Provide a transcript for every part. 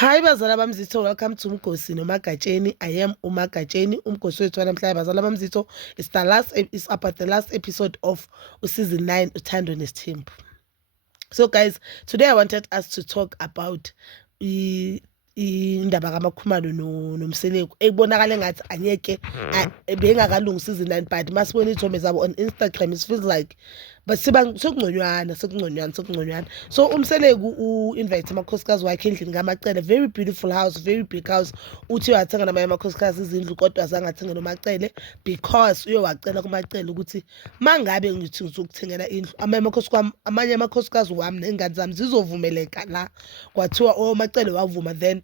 Hi bazala bamzitho, welcome to Mgosi noMagatsheni. I am uMagatsheni, umgosi wethu namhlanje bazala bamzitho. It's about the last episode of season 9 Uthando Nesithembu. So guys, today I wanted us to talk about indaba kaMakhumalo noMseleku ekubonakala engathi anyeke bengakalungi season 9, but masibona ithombe zabo on Instagram it feels like but sekungconywana. So uMseleku u-invite amakhosikazi wakhe endlini kaMacele, very beautiful house, very big house. Uthi uyathenga namanye amakhosikazi izindlu kodwa azange athenge noMacele because uyowacela kuMacele ukuthi mangabe ngithi ngizokuthengela indlu amanye amakhosikazi wami nengane zami zizovumeleka la. Kwathiwa Macele wavuma, then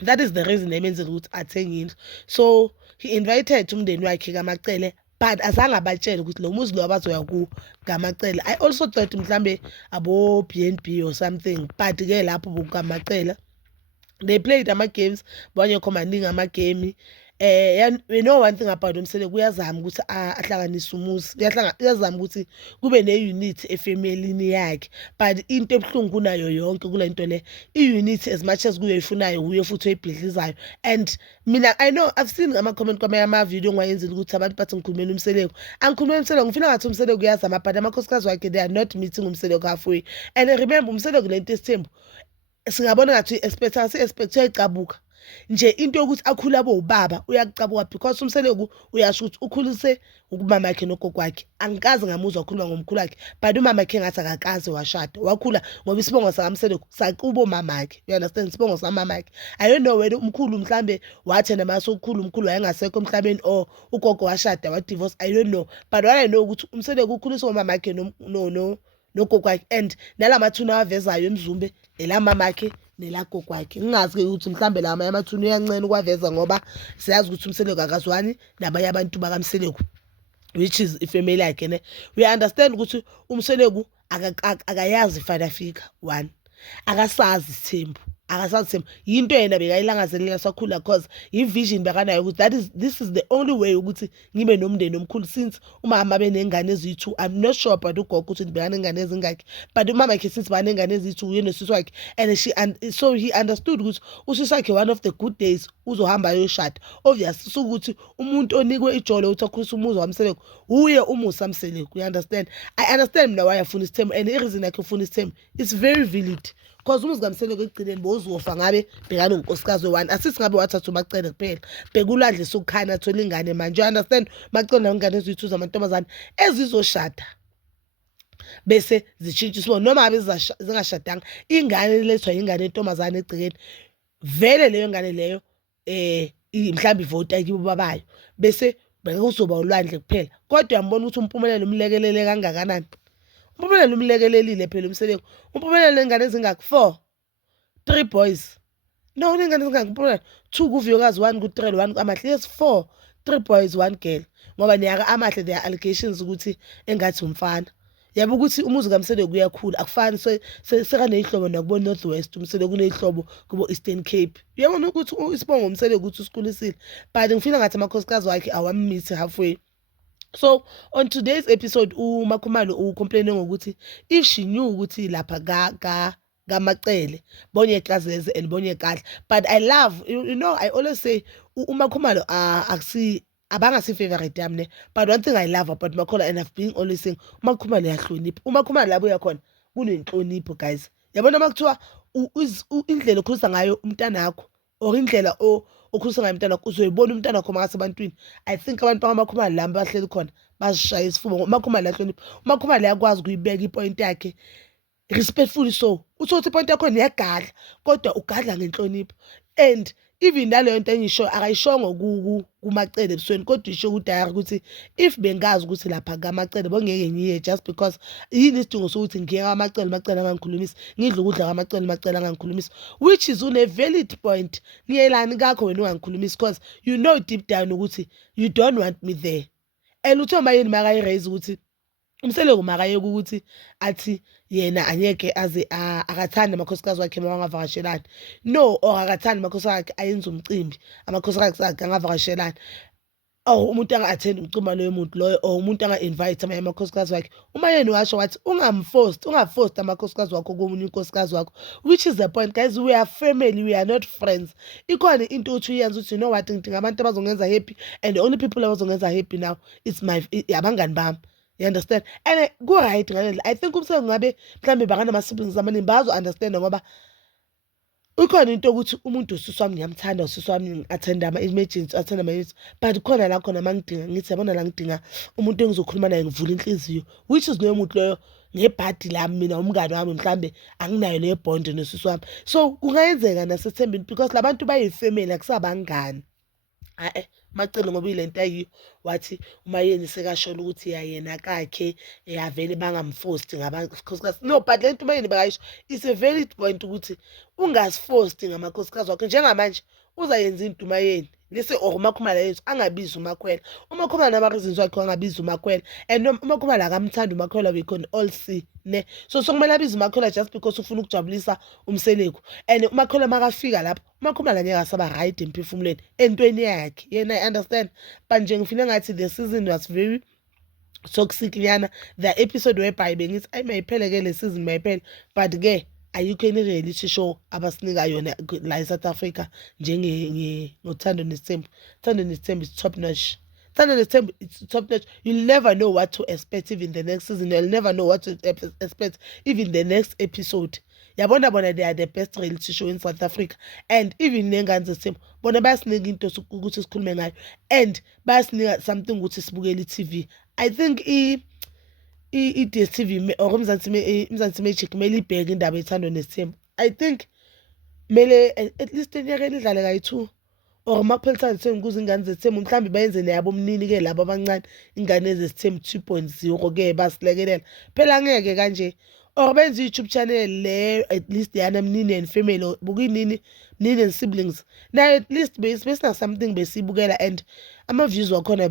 that is the reason emenzela ukuthi athenge indlu. So he invited umndeni wakhe kaMacele, but azange abatshele ukuthi lo muzi lo abazoya ku kaMacele. I also thought mhlambe abo BNB or something, but ke lapho bukaMacele they played ama-games, banyekho maningi ama-game. You know one thing about Umseleku, uyazama ukuthi ahlanganise umuzi, uyazama ukuthi kube ne-unity efemelini yakhe, but into ebuhlungu kunayo yonke kule nto le i-unity as much as kuyoyifunayo kuye futhi oyibhidlizayo. And mina I know I've seen ama-comment kwamanye ama-video ngwayenzela ukuthi abantu bathi ngikhulumela Umseleku. Angikhulumela Umseleku, ngifila ngathi Umseleku uyazama, but amakhosikazi wakhe they are not meeting Umseleku halfway. And remember Umseleku lento esithembu singabona ngathi expect uyayicabuka nje into yokuthi akhula bobaba uyakucabuka because Umseleku uyasho ukuthi ukhulise umama wakhe nogogo wakhe. Angikaze ngamuzwa ukhuluma ngomkhulu wakhe, but umama wakhe ngathi akakaze washada, wakhula ngoba isibongo sakaMseleku sakubo mama wakhe. You understand, isibongo samama wakhe. I don't know whether umkhulu mhlambe wathenda mase umkhulu wayengasekho emhlabeni or ugogo washada wa divorce, I don't know, but what I know ukuthi Umseleku ukhuliswa umama wakhe nogogo wakhe, and nalamathuna awavezayo emzumbe elamama wakhe nelagogo wakhe. Ngingazi ke ukuthi mhlambe la amanye amathuna uyancane ukwaveza ngoba siyazi ukuthi Umseleku akazwani nabanye abantu bakaMseleku, which is ifamily yakhe ne. We understand ukuthi Umseleku akayazi father figure one, akasazi Sithembu, yinto yena bekayilangazelela sakhula cause i-vision bekanayo ukuthi this is the only way ukuthi ngibe nomndeni omkhulu since umama benengane eziyi-2. I'm not sure about ugogo ukuthi bekanengane ezingakhi, but umama yakhe since banengane eziyi-2 uye nosisi wakhe, and so he understood ukuthi usisi wakhe one of the good days uzohamba ayoshada. Obviously sukuthi umuntu onikwe ijolo ukuthi akhulisa umuzi waMseleku uye umusa Mseleku. You understand? I understand mina why afuna Isithembu, and i-reason yakhe ufuna Isithembu it's very valid cause umuzi kaMseleku ekugcineni bozofa ngabe bekana unkosikazi we-1, asithi ngabe wathatha uMacele kuphela bekulandle sokukhanya athola ingane manje. You understand? Macele nengane eziyi-2 zamantombazane ezizoshada bese zishintsha isibongo noma ngabe zingashadanga, ingane lethwa ingane entombazane egcekeni, vele leyo ngane leyo mhlawumbe ivota kibo babayo bese bekuzoba ulwandle kuphela. Kodwa uyambona ukuthi uMpumelelo umlekelele kangakanani. uMpumelelo umlekelelile phela Umseleku. uMpumelelo ingane ezingakhi 4, 3 boys. No, ingane ezingakhi uMpumelelo 2 kuVuyokazi, 1 kuTrel, 1 kuAmahle. Yes, 4, 3 boys 1 girl. Ngoba niyaka Amahle there are allegations ukuthi engathi umfana. Yabo ukuthi umuzi kaMseleku uyakhula akufani sekaneyihlobo nakubo North West. Umseleku kuneyihlobo kubo Eastern Cape. Uyabona ukuthi isibongo Umseleku ukuthi usikhulisile, but ngifila ngathi amakhosikazi wakhe awammithi halfway. So on today's episode uMakhumalo ucomplain ngokuthi if she knew ukuthi lapha kaMacele bonye Xazeze and bonye Kahle. But I love, you know, I always say uMakhumalo abangasi favorite yami, but one thing I love about Makhumalo, and I've been always saying uMakhumalo uyahlonipha. uMakhumalo labo uyakhona kunenhlonipho guys. Yabona makuthiwa indlela okhulisa ngayo umntanakho or indlela okhulisa ngayo umntanakho uzoyibona umntanakho makasebantwini. I think abantu bakaMakhumalo lamba bahleli khona bazishaya isifuba ngoba uMakhumalo uyahlonipha. uMakhumalo uyakwazi ukuyibeka ipoint yakhe respectfully, so uthi ipoint yakho niyagadla kodwa ugadla ngenhlonipho. And even naleyo nto engiyisho akayishongo kuMacele ebusweni, kodwa isho kudayari ukuthi if bengazi ukuthi lapha kaMacele bongeke ngiye just because yini isidingo sokuthi ngiye kaMacele angangikhulumisi, ngidla ukudla kaMacele angangikhulumisi, which is une valid point. Ngiyelani kakho wena ungangikhulumisi cause you know deep down ukuthi you don't want me there. And uthe mayini makayiraise ukuthi Umseleku makayeke ukuthi athi yena anyeke aze akathanda amakhosikazi wakhe mawangavakashelani. No, or akathanda amakhosikazi akhe ayenza umcimbi amakhosikazi akhe angavakashelani. or umuntu anga-attend umcimbi loyo muntu loyo, or umuntu anga-invite amanye amakhosikazi wakhe. Umayeni washo wathi ungaforce amakhosikazi wakho komunye unkosikazi wakho, which is the point guys, we are family, we are not friends. Ikhona into uthi uyenza uthi you know what, ngidinga abantu abazongenza happy, and the only people abazongenza happy now it's abangani bami. You understand? And ku-right ngalendlela. I think umsebenzi ngabe mhlambe banganama-siblings amaningi bazo-understanda ngoba ukhona into yokuthi umuntu usisi wami ngiyamthanda, usisi wami ngi-athenda ama-emergency, athenda ama-youth, but khona la khona mangidinga ngithi yabona la ngidinga umuntu engizokhuluma naye ngivule inhliziyo, which is loyo muntu loyo ngebhadi lami mina umngani wami mhlambe anginayo leyo bond nosisi wami. So kungayenzeka nasethembeni because labantu bayifamily akusabangani. Macele ngoba ilento ayiyo wathi umayeni sekashona ukuthi yena kakhe avele bangamforce ngamakhosikazi. No, but lento umayeni bakayisho it's a valid point ukuthi ungasiforce ngamakhosikazi wakho. Njengamanje uzayenza into umayeni lese or umakhumala yethu angabizi umakhwela. Umakhumala nama-reasons wakhe wangabizi umakhwela, and umakhumala akamthandi umakhwela, we can all see ne. So sokumele abize umakhwela just because ufuna ukujabulisa umseleko, and umakhwela makafika lapho umakhumala ngeke asaba right emphefumulweni entweni yakhe yena. I understand, but nje ngifile ngathi the season was very toxic nyana. The episode whereby bengithi ayi mayiphele-ke le season mayiphele, but-ke ayikho any reality show abasinika yona la eSouth Africa ngothando nesithembu. Thando nesithembu is top notch. Thando nesithembu it's top notch. You'll never know what to expect even the next season. You'll never know what to expect even the next episode. Yabona bona they are the best reality show in South Africa, and even nengane zesithembu bona bayasinika into ukuthi sikhulume ngayo, and bayasinika something ukuthi sibukele i-TV. I think i-DStv or uMzansi Magic kumele ibheke indaba ethando nesithembu. I think kumele at least enyakeni idlale kayi-2 or makuphelisa nesithembu ukuze ingane zesithembu mhlawumbe bayenze neyabo omnini-ke labo abancane, ingane ezesithembu 2.0-ke basilekelela. Phela ngeke kanje, or benze i-YouTube channel le at least yana Mnini and Family, bukuyinini Mnini and Siblings, nayo at least besina something besibukela, and ama-views wakhona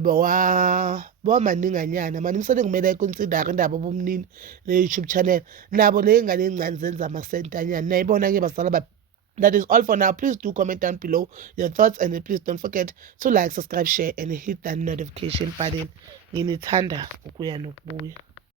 bawamaninganyana mani. Msane kumele iconsider indaba bomnini ne-YouTube channel nabo le ngane encane zenza amasentanyana. Nayibona-ke basala ba. That is all for now. Please do comment down below your thoughts, and please don't forget to like, subscribe, share, and hit that notification button. Nginithanda ukuya nokubuya.